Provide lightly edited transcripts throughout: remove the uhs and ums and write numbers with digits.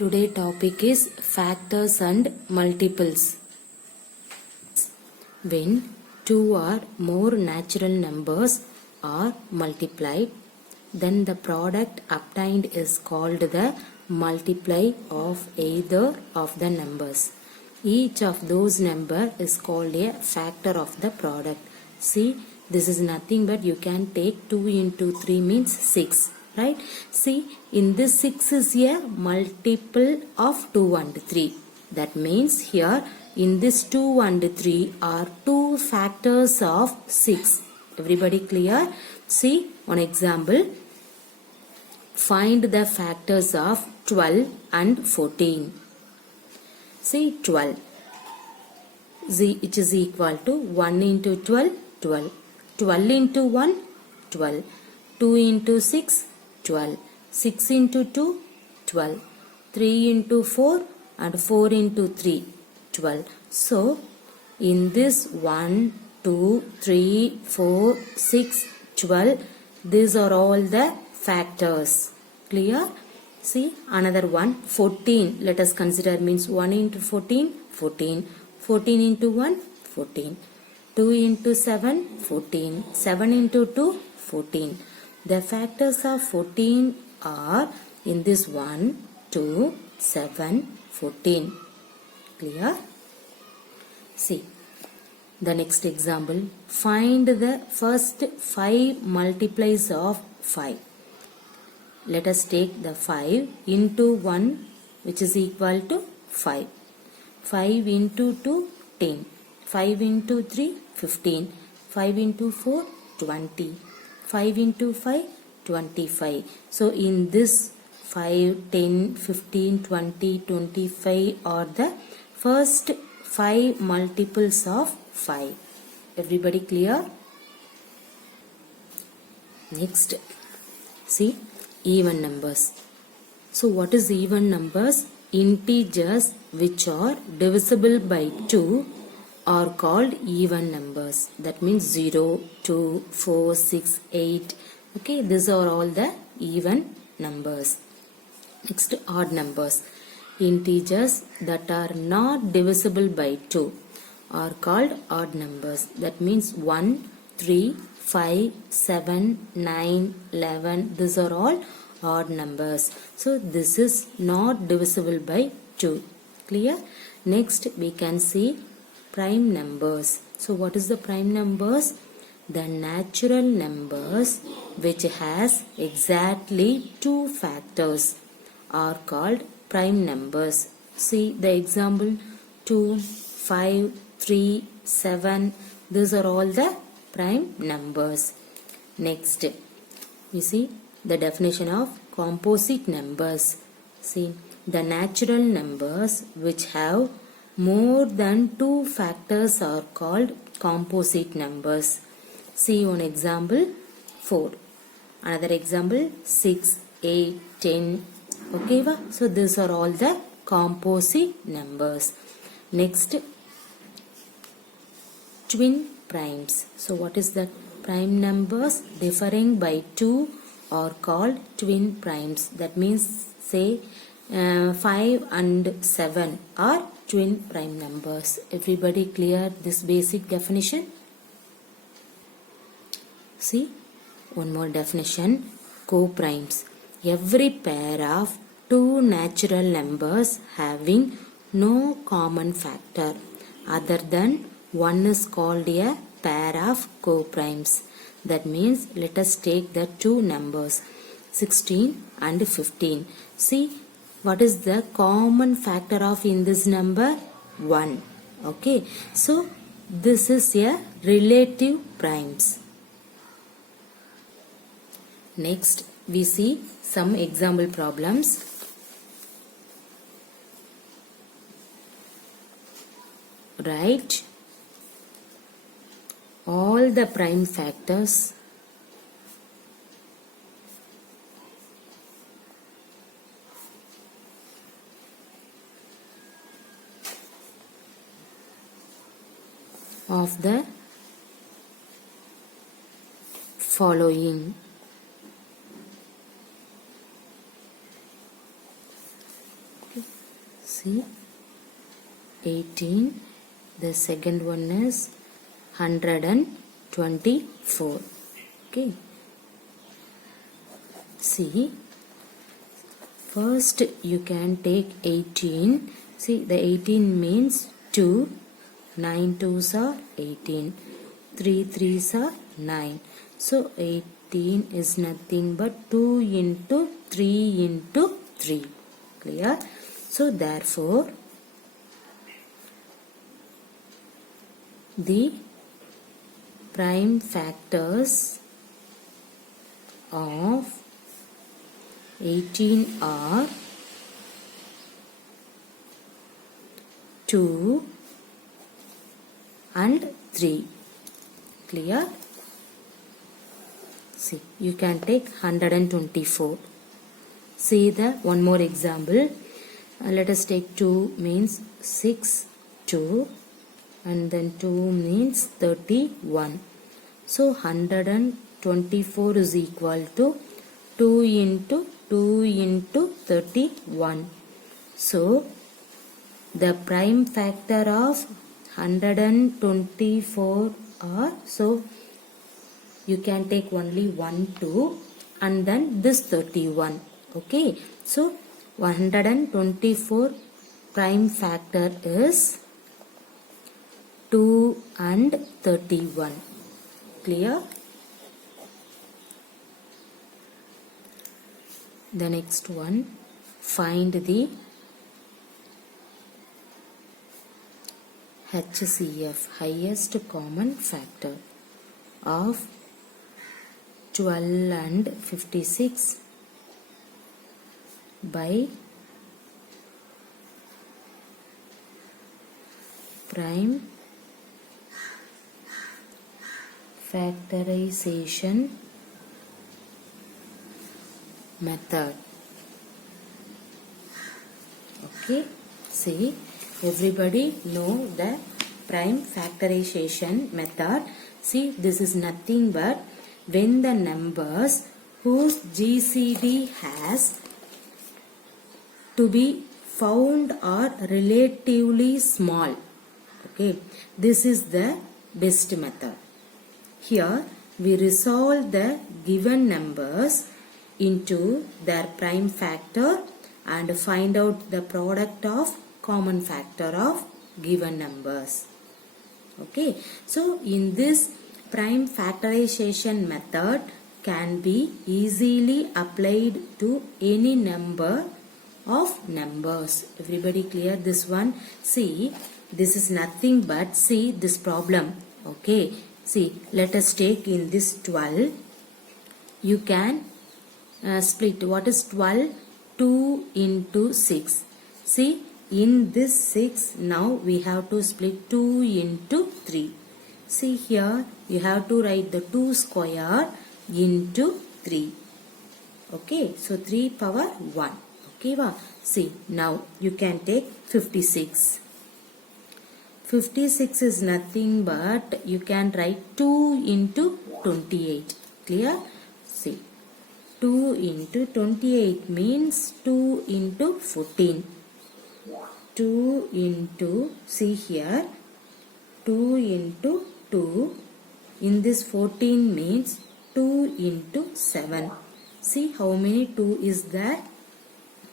Today topic is factors and multiples. When two or more natural numbers are multiplied, then the product obtained is called the multiply of either of the numbers. Each of those numbers is called a factor of the product. See, this is nothing but you can take 2 into 3 means 6. Right? See, in this 6 is a multiple of 2 and 3. That means here in this 2 and 3 are two factors of 6. Everybody clear? See, one example. Find the factors of 12 and 14. See, 12. Which is equal to 1 into 12, 12. 12 into 1, 12. 2 into 6, 12. 6 into 2, 12. 3 into 4 and 4 into 3, 12. So, in this 1, 2, 3, 4, 6, 12, these are all the factors. Clear? See, another one, 14. Let us consider means 1 into 14, 14. 14 into 1, 14. 2 into 7, 14. 7 into 2, 14. The factors of 14 are in this 1, 2, 7, 14. Clear? See, the next example. Find the first 5 multiplies of 5. Let us take the 5 into 1 which is equal to 5. 5 into 2, 10. 5 into 3, 15. 5 into 4, 20. 5 into 5, 25. So, in this 5, 10, 15, 20, 25 are the first 5 multiples of 5. Everybody clear? Next, see, even numbers. So, what is even numbers? Integers which are divisible by 2 are called even numbers. That means 0, 2, 4, 6, 8. Okay, these are all the even numbers. Next, odd numbers. Integers that are not divisible by 2 are called odd numbers. That means 1, 3, 5, 7, 9, 11. These are all odd numbers. So, this is not divisible by 2. Clear? Next, we can see prime numbers. So, what is the prime numbers? The natural numbers which has exactly 2 factors are called prime numbers. See the example 2, 5, 3, 7. These are all the prime numbers. Next, you see the definition of composite numbers. See, the natural numbers which have more than 2 factors are called composite numbers. See one example 4. Another example 6, 8, 10. Okay, so these are all the composite numbers. Next, twin primes. So what is that? Prime numbers differing by 2 are called twin primes. That means say 5 and 7 are twin prime numbers. Everybody clear this basic definition? See, one more definition. Co-primes. Every pair of 2 natural numbers having no common factor other than 1 is called a pair of co-primes. That means let us take the 2 numbers 16 and 15. See, what is the common factor of in this number? 1. Okay. So, this is a relative primes. Next, we see some example problems. Write all the prime factors of the following. See, 18. The second one is 124. Okay. See, first you can take 18. See, the 18 means 2. 9 2s are 18. 3 3s are 9. So 18 is nothing but 2 into 3 into 3. Clear? So therefore, the prime factors of 18 are 2 and 3. Clear? See, you can take 124. See the one more example. Let us take 2 means 6, 2, and then 2 means 31. So 124 is equal to 2 into 2 into 31. So the prime factor of 124 are, so you can take only 1 2 and then this 31. Okay, so 124 prime factor is 2 and 31. Clear? The next one, find the HCF, highest common factor, of 12 and 56 by prime factorization method. Okay, see, everybody know the prime factorization method. See, this is nothing but when the numbers whose GCD has to be found are relatively small. Okay, this is the best method. Here we resolve the given numbers into their prime factor and find out the product of common factor of given numbers. Okay, so in this prime factorization method can be easily applied to any number of numbers. Everybody clear this one? See, this is nothing but, see this problem. Okay, see, let us take in this 12. You can split. What is 12? 2 into 6. See, in this 6, now we have to split 2 into 3. See here, you have to write the 2 square into 3. Okay, so 3 power 1. Okay, see, now you can take 56. 56 is nothing but you can write 2 into 28. Clear? See, 2 into 28 means 2 into 14. 2 into, see here, 2 into 2. In this 14 means 2 into 7. See how many 2 is there?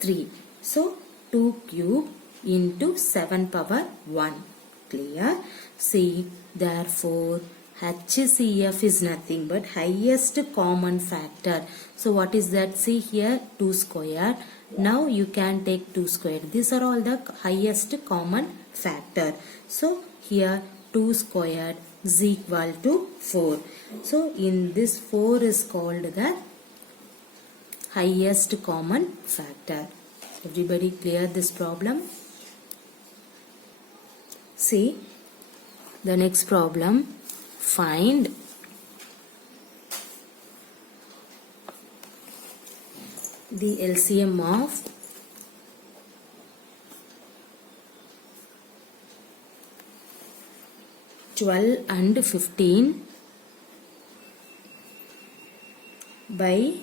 3. So 2 cube into 7 power 1. Clear? See, therefore HCF is nothing but highest common factor. So what is that? See here, 2 square. Now you can take 2 square. These are all the highest common factor. So here 2 squared is equal to 4. So in this 4 is called the highest common factor. Everybody clear this problem? See, the next problem, find the LCM of 12 and 15 by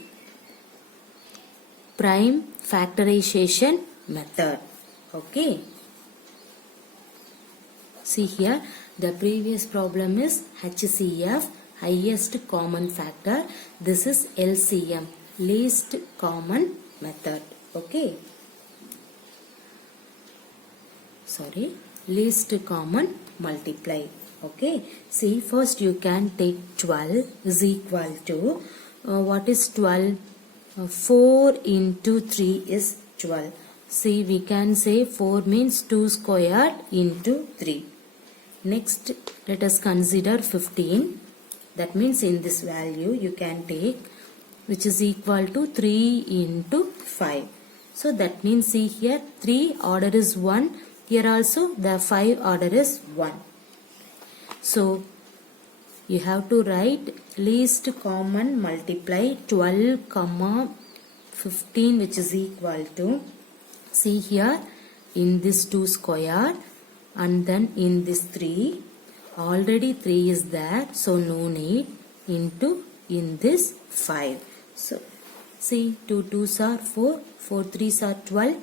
prime factorization method. Okay. See here, the previous problem is HCF, highest common factor. This is LCM, least common method. Okay. Sorry, least common multiply. Okay. See, first you can take 12 is equal to, what is 12? 4 into 3 is 12. See, we can say 4 means 2 squared into 3. Next, let us consider 15. That means in this value you can take, which is equal to 3 into 5. So that means, see here, 3 order is 1. Here also the 5 order is 1. So you have to write least common multiply 12 comma 15, which is equal to, see here, in this 2 square and then in this 3, already 3 is there, so no need, into in this 5. So see, 2 2s are 4, 4 3s are 12,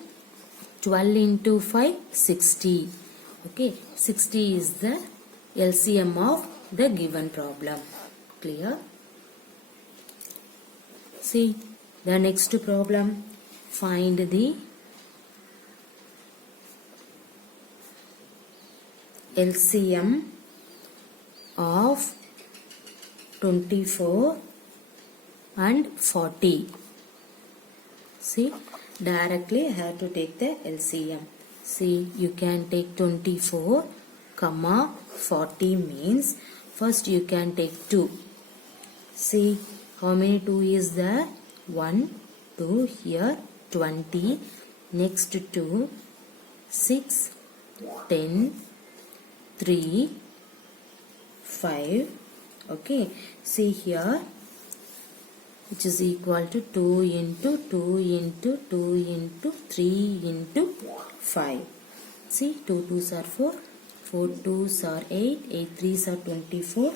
12 into 5, 60. Okay, 60 is the LCM of the given problem. Clear? See, the next problem, find the LCM of 24 and 40. See, directly I have to take the LCM. See, you can take 24 comma 40 means, first you can take 2. See, how many 2 is there? 1, 2, here 20, next 2, 6, 10, 3, 5. Okay, see here, which is equal to 2 into 2 into 2 into 3 into 5. See, 2 2s are 4, 4 2s are 8, 8 3s are 24,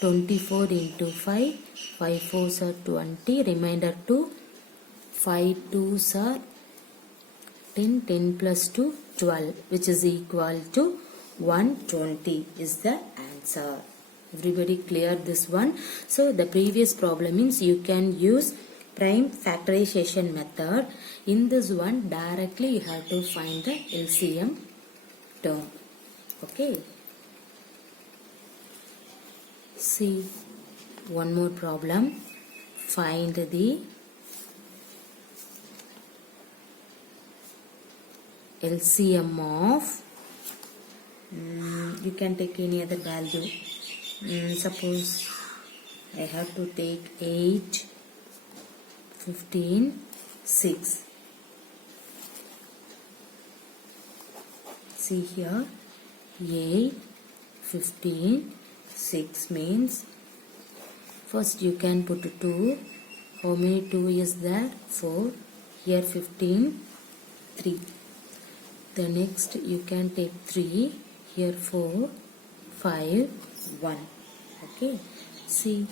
24 into 5, 5 4s are 20, remainder 2, 5 2s are 10, 10 plus 2, 12, which is equal to 120 is the answer. Everybody clear this one? So the previous problem means you can use prime factorization method. In this one, directly you have to find the LCM term. Okay. See, one more problem. Find the LCM of, you can take any other value. Suppose I have to take 8, 15, 6. See here, 8, 15, 6 means, first you can put 2. How many 2 is there? 4. Here 15, 3. The next you can take 3. Here 4, 5, 1. Okay. See,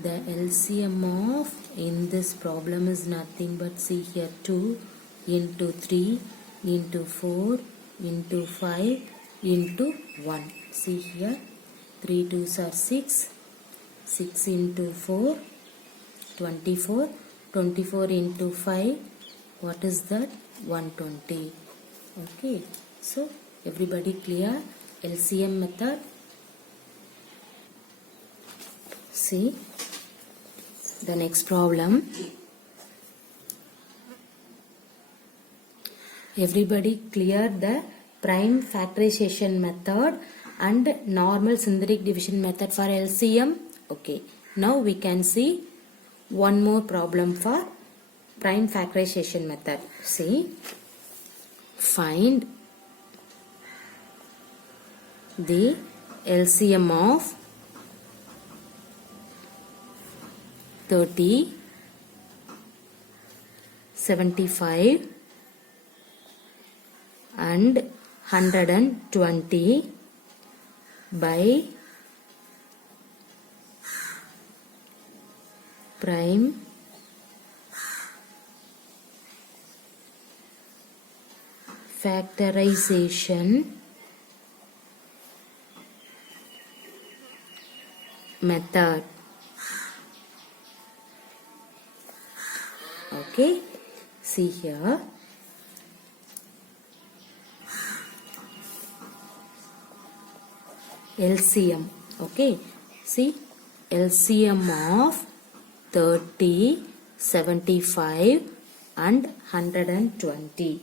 the LCM of in this problem is nothing but, see here, 2 into 3 into 4 into 5 into 1. See here, 3 2s are 6, 6 into 4, 24, 24 into 5, what is that? 120. Okay, so everybody clear LCM method? See, the next problem. Everybody clear the prime factorization method and normal synthetic division method for LCM? Okay, now we can see one more problem for prime factorization method. See, find the LCM of 30, 75 and 120 by prime factorization method. Okay, see here. LCM. Okay, see, LCM of 30, 75 and 120.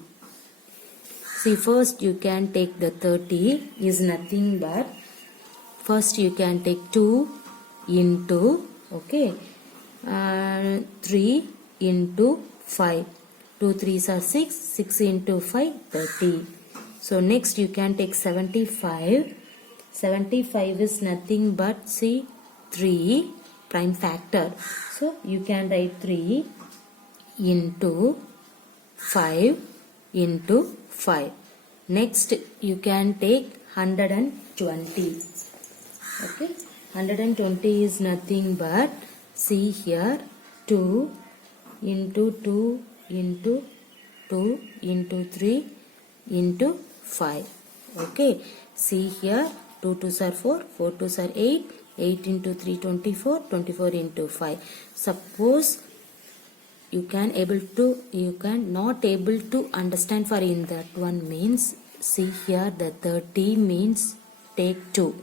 See, first you can take the 30 is nothing but, first you can take 2 into, okay, 3 into 5. 2 3s are 6, 6 into 5, 30. So next you can take 75. 75 is nothing but, see, 3 prime factor. So you can write 3 into 5 into 5. Next you can take 120. Okay, 120 is nothing but, see here, 2 into 2 into 2 into 3 into 5. Okay, see here, 2 2s are 4, 4 2s are 8, 8 into 3 24, 24 into 5. Suppose you can not able to understand for in that one means, see here, the 30 means take 2.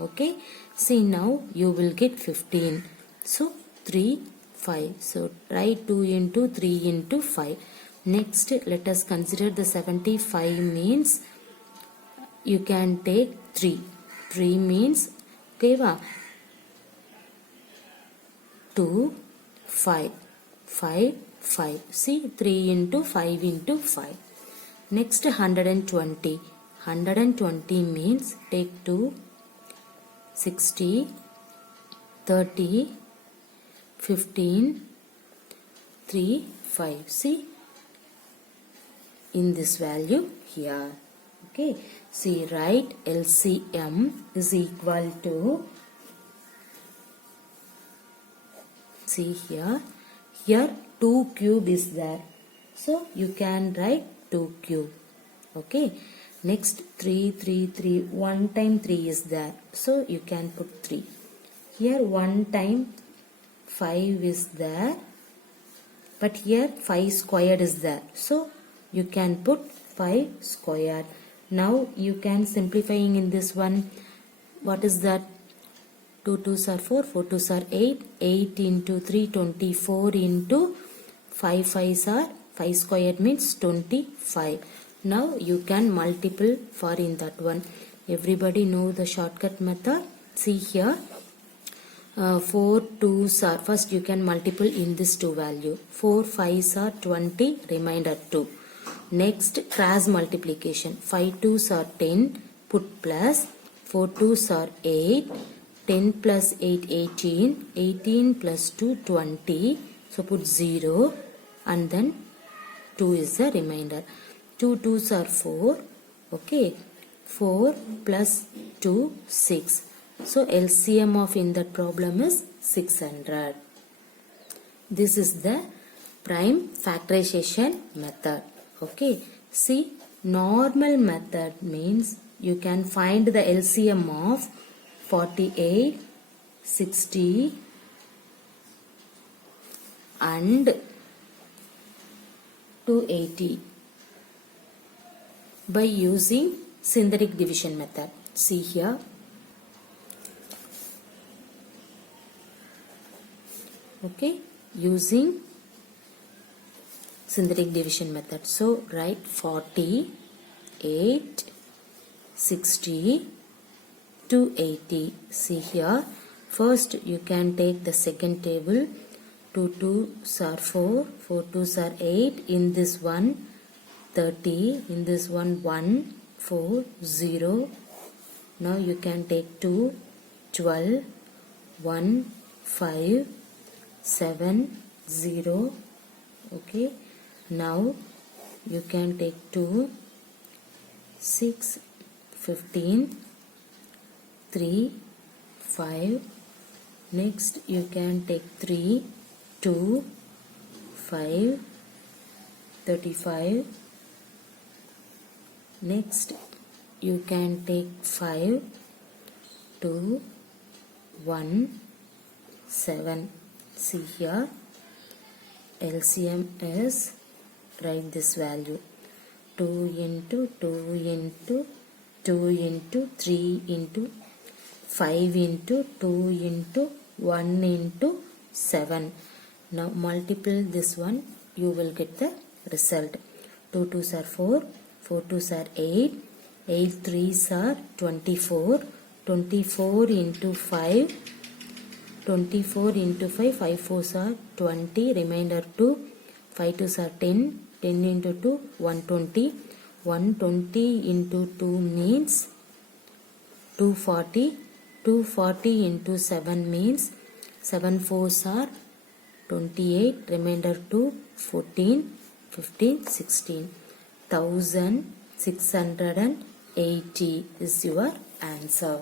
Okay, see, now you will get 15. So 3 5. So write 2 into 3 into 5. Next let us consider the 75 means, you can take 3. 3 means, okay, 2 5 5 5. See, 3 into 5 into 5. Next 120. 120 means take 2, 60, 30, 15, 3 5. See, in this value here. Okay, see, write LCM is equal to, see here, 2 cube is there, so you can write 2 cube. Okay, next 3 3 3, 1 time 3 is there, so you can put 3. Here 1 time 5 is there, but here 5 squared is there, so you can put 5 squared. Now you can simplifying in this one, what is that, 2 2s are 4, 4 2s are 8, 8 into 3 24 into 5 5s are, 5 squared means 25. Now you can multiple for in that one. Everybody know the shortcut method. See here, 4 2s are, first you can multiple in this 2 value, 4 5s are 20, remainder 2. Next cross multiplication, 5 2s are 10, put plus, 4 2s are 8, 10 plus 8 18, 18 plus 2 20, so put 0 and then 2 is the remainder. 2 2s are 4, okay, 4 plus 2 6. So LCM of in that problem is 600. This is the prime factorization method. Okay, see, normal method means you can find the LCM of 48, 60 and 280 by using synthetic division method. See here, okay, using synthetic division method. So write 48, 60, 280. See here, first you can take the second table, 2 2s are 4, 4 2s are 8, in this one 30, in this one 1 4 0. Now you can take 2, 12, 1 5 7 0. Okay, now you can take 2, 6, 15, 3 5. Next you can take 3, 2 5, 35, Next, you can take 5, 2, 1, 7. See here, LCM is, write this value, 2 into 2 into 2 into 3 into 5 into 2 into 1 into 7. Now multiply this one, you will get the result. 2 2s are 4, 4 2s are 8, 8 3s are 24, 24 into 5, 24 into 5, 5 4s are 20, remainder 2, 5 2s are 10, 10 into 2, 120, 120 into 2 means 240, 240 into 7 means 7 4s are 28, remainder 2, 14, 15, 16. 1680 is your answer.